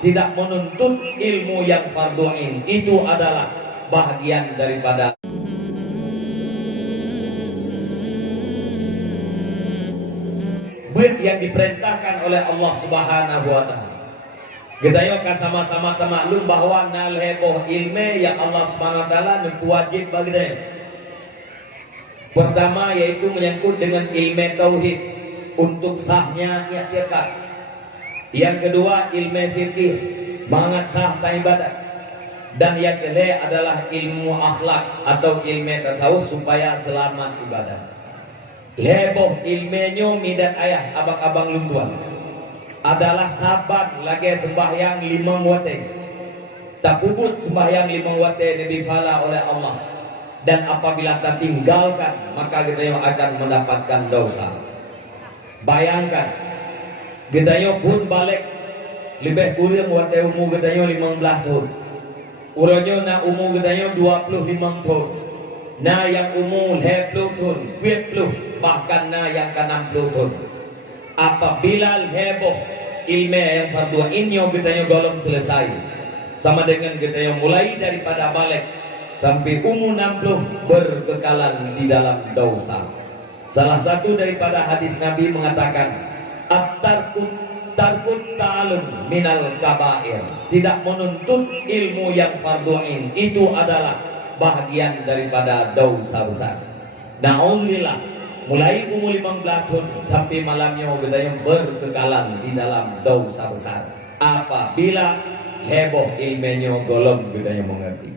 tidak menuntut ilmu yang fardhu ain. Itu adalah bahagian daripada buat yang diperintahkan oleh Allah Subhanahu wa taala. Kita sama-sama maklum bahwa nal heboh ilmu yang Allah Subhanahu wa taala wajib bagi dia. Pertama yaitu menyangkut dengan ilmu tauhid untuk sahnya i'tikad. Yang kedua ilmu fikih, mangat sah ibadat. Dan yang ketiga adalah ilmu akhlak atau ilmu tasawuf supaya selamat ibadah. Leboh ilmenyo midat ayah abang-abang luntuan adalah sabat lagi sembahyang 5 waktu. Tak puput sembahyang 5 waktu dibifala oleh Allah. Dan apabila kita tinggalkan maka kita akan mendapatkan dosa. Bayangkan kita pun balik lebih kurang waktu umur kita 15 tahun. Uranyo na umur kita 25 tahun. Na yang umur 20 tahun, 20 bahkan na yang ke 60 tahun. Apabila heboh ilmu yang fardhu ain kita golong selesai, sama dengan kita mulai daripada balik sampai umur 60 berkekalan di dalam dosa. Salah satu daripada hadis Nabi mengatakan at-tarkut ta'alum minal kabair. Tidak menuntut ilmu yang fardhu ain itu adalah bahagian daripada dosa besar. Na'udzubillah, mulai umur 15 tahun sampai malamnya kita berkekalan di dalam dosa besar apabila heboh ilmunya golong kita mengerti.